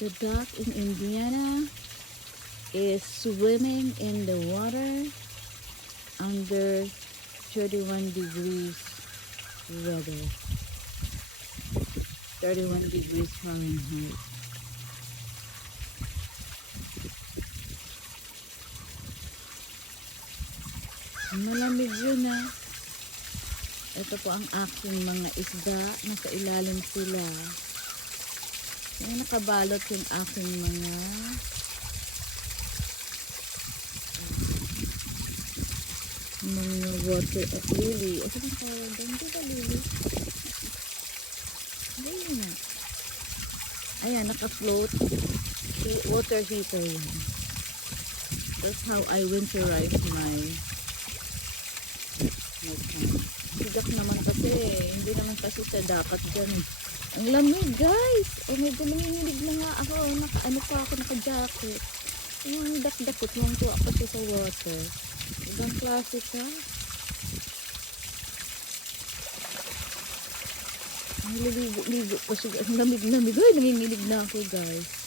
The duck in Indiana is swimming in the water under 31 degrees weather. 31 degrees Fahrenheit. Malamig yun ah. Ito po ang aking mga isda. Nasa ilalim sila. May nakabalot yung aking mga water at lily. Ito ang tawag doon. Di ba lily? Lily na. Ayan, naka-float. Water heater yan. That's how I winterize my plant. Sidak naman kasi. Hindi naman kasi sa dapat dyan. Ang lamig guys. Oh my God, nanginginig na nga ako. Naka-jacket. Yung dak-dakot. Yung tuwa ko siya sa water. Ibang klase siya. Ang ligo-ligo pa siya. Ang lamig-lamig. Ay, nanginginig na ako guys.